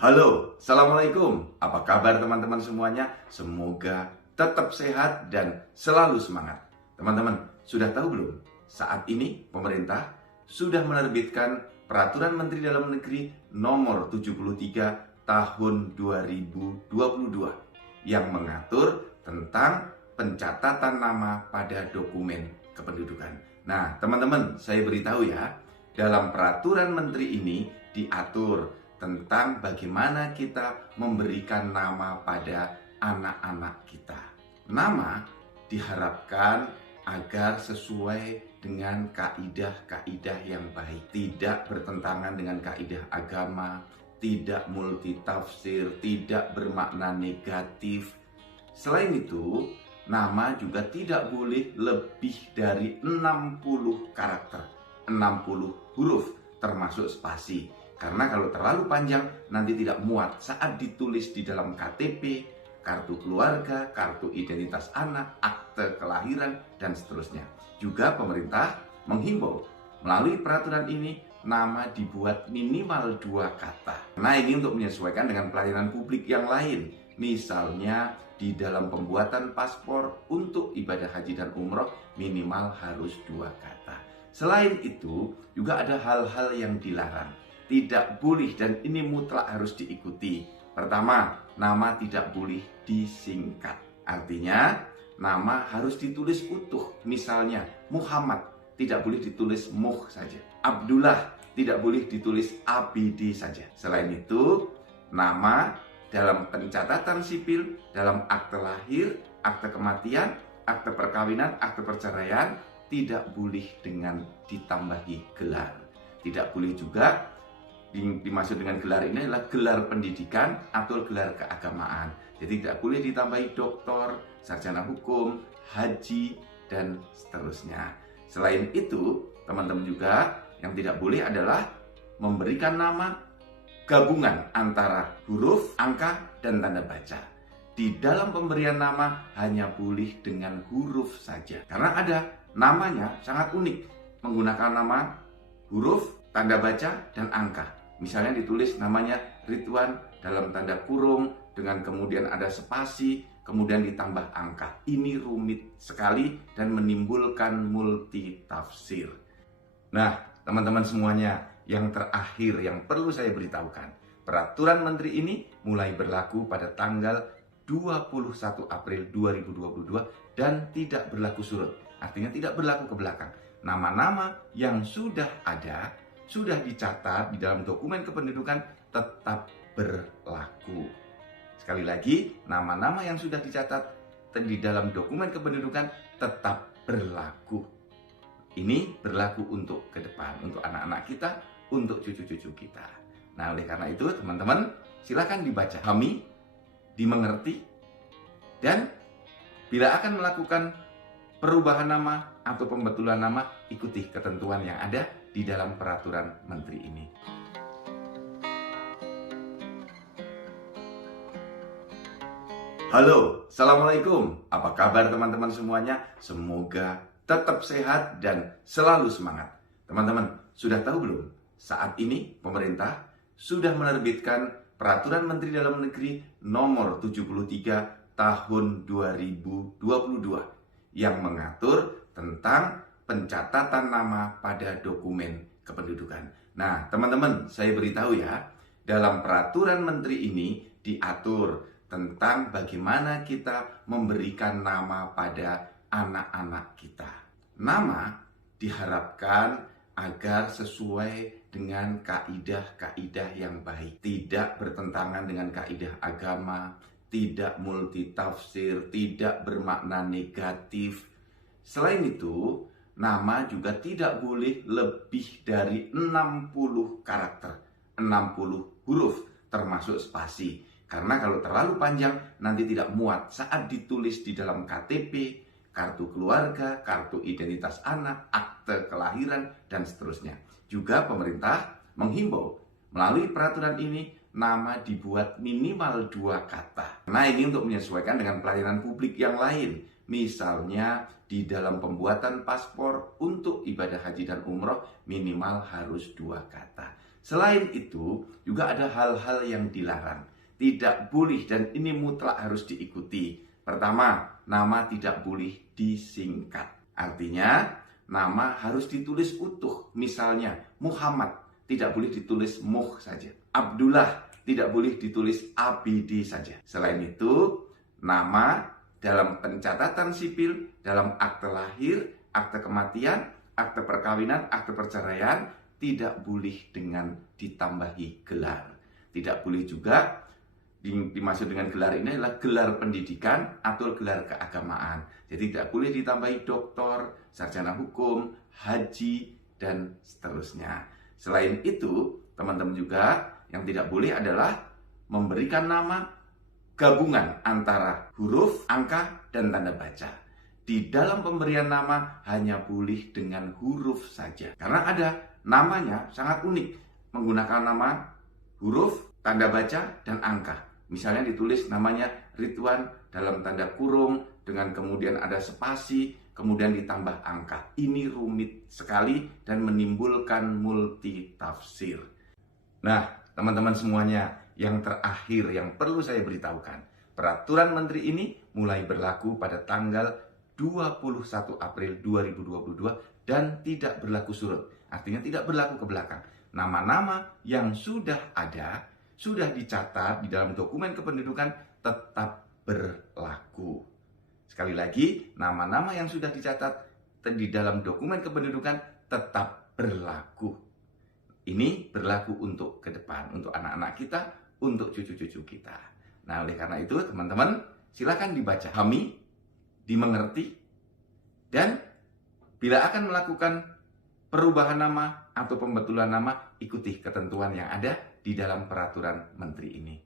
Halo, Assalamualaikum. Apa kabar teman-teman semuanya? Semoga tetap sehat dan selalu semangat. Teman-teman, sudah tahu belum? Saat ini pemerintah sudah menerbitkan Peraturan Menteri Dalam Negeri Nomor 73 Tahun 2022 yang mengatur tentang pencatatan nama pada dokumen kependudukan. Nah, teman-teman, saya beritahu ya, dalam peraturan menteri ini diatur tentang bagaimana kita memberikan nama pada anak-anak kita. Nama diharapkan agar sesuai dengan kaidah-kaidah yang baik, tidak bertentangan dengan kaidah agama, tidak multitafsir, tidak bermakna negatif. Selain itu, nama juga tidak boleh lebih dari 60 karakter, 60 huruf termasuk spasi. Karena kalau terlalu panjang nanti tidak muat saat ditulis di dalam KTP, kartu keluarga, kartu identitas anak, akte kelahiran, dan seterusnya. Juga pemerintah menghimbau melalui peraturan ini nama dibuat minimal 2 kata. Nah, ini untuk menyesuaikan dengan pelayanan publik yang lain. Misalnya di dalam pembuatan paspor untuk ibadah haji dan umroh minimal harus 2 kata. Selain itu juga ada hal-hal yang dilarang. Tidak boleh dan ini mutlak harus diikuti. Pertama, nama tidak boleh disingkat. Artinya, nama harus ditulis utuh. Misalnya, Muhammad tidak boleh ditulis Muh saja. Abdullah tidak boleh ditulis ABD saja. Selain itu, nama dalam pencatatan sipil, dalam akte lahir, akte kematian, akte perkawinan, akte perceraian tidak boleh dengan ditambahi gelar. Tidak boleh juga dimaksud dengan gelar ini adalah gelar pendidikan atau gelar keagamaan. Jadi tidak boleh ditambahi doktor, sarjana hukum, haji, dan seterusnya. Selain itu, teman-teman juga yang tidak boleh adalah memberikan nama gabungan antara huruf, angka, dan tanda baca. Di dalam pemberian nama hanya boleh dengan huruf saja. Karena ada namanya sangat unik, menggunakan nama huruf, tanda baca, dan angka. Misalnya ditulis namanya Ridwan dalam tanda kurung dengan kemudian ada spasi, kemudian ditambah angka. Ini rumit sekali dan menimbulkan multitafsir. Nah, teman-teman semuanya, yang terakhir yang perlu saya beritahukan, Peraturan Menteri ini mulai berlaku pada tanggal 21 April 2022 dan tidak berlaku surut. Artinya tidak berlaku ke belakang. Nama-nama yang sudah ada, sudah dicatat di dalam dokumen kependudukan tetap berlaku. Sekali lagi, nama-nama yang sudah dicatat di dalam dokumen kependudukan tetap berlaku. Ini berlaku untuk ke depan, untuk anak-anak kita, untuk cucu-cucu kita. Nah, oleh karena itu, teman-teman, silakan dibaca, pahami, dimengerti, dan bila akan melakukan perubahan nama atau pembetulan nama, ikuti ketentuan yang ada di dalam peraturan menteri ini. Halo, Assalamualaikum. Apa kabar teman-teman semuanya? Semoga tetap sehat dan selalu semangat. Teman-teman, sudah tahu belum? Saat ini pemerintah sudah menerbitkan Peraturan Menteri Dalam Negeri Nomor 73 Tahun 2022 yang mengatur tentang pencatatan nama pada dokumen kependudukan. Nah, teman-teman, saya beritahu ya, dalam peraturan menteri ini diatur tentang bagaimana kita memberikan nama pada anak-anak kita. Nama diharapkan agar sesuai dengan kaidah-kaidah yang baik, tidak bertentangan dengan kaidah agama, tidak multitafsir, tidak bermakna negatif. Selain itu, nama juga tidak boleh lebih dari 60 karakter, 60 huruf termasuk spasi. Karena kalau terlalu panjang nanti tidak muat saat ditulis di dalam KTP, kartu keluarga, kartu identitas anak, akte kelahiran, dan seterusnya. Juga pemerintah menghimbau melalui peraturan ini nama dibuat minimal 2 kata. Nah, ini untuk menyesuaikan dengan pelayanan publik yang lain. Misalnya di dalam pembuatan paspor untuk ibadah haji dan umroh minimal harus 2 kata. Selain itu, juga ada hal-hal yang dilarang. Tidak boleh dan ini mutlak harus diikuti. Pertama, nama tidak boleh disingkat. Artinya, nama harus ditulis utuh. Misalnya, Muhammad tidak boleh ditulis Muh saja. Abdullah tidak boleh ditulis ABD saja. Selain itu, nama dalam pencatatan sipil, dalam akte lahir, akte kematian, akte perkawinan, akte perceraian, tidak boleh dengan ditambahi gelar. Tidak boleh juga dimaksud dengan gelar ini adalah gelar pendidikan atau gelar keagamaan. Jadi tidak boleh ditambahi doktor, sarjana hukum, haji, dan seterusnya. Selain itu, teman-teman juga yang tidak boleh adalah memberikan nama gabungan antara huruf, angka, dan tanda baca. Di dalam pemberian nama hanya boleh dengan huruf saja. Karena ada namanya sangat unik, menggunakan nama huruf, tanda baca, dan angka. Misalnya ditulis namanya Ridwan dalam tanda kurung, dengan kemudian ada spasi, kemudian ditambah angka. Ini rumit sekali dan menimbulkan multitafsir. Nah, teman-teman semuanya, yang terakhir yang perlu saya beritahukan, peraturan menteri ini mulai berlaku pada tanggal 21 April 2022 dan tidak berlaku surut. Artinya tidak berlaku ke belakang. Nama-nama yang sudah ada, sudah dicatat di dalam dokumen kependudukan tetap berlaku. Sekali lagi, nama-nama yang sudah dicatat di dalam dokumen kependudukan tetap berlaku. Ini berlaku untuk ke depan, untuk anak-anak kita, untuk cucu-cucu kita. Nah, oleh karena itu, teman-teman, silakan dibaca, pahami, dimengerti, dan bila akan melakukan perubahan nama atau pembetulan nama, ikuti ketentuan yang ada di dalam peraturan menteri ini.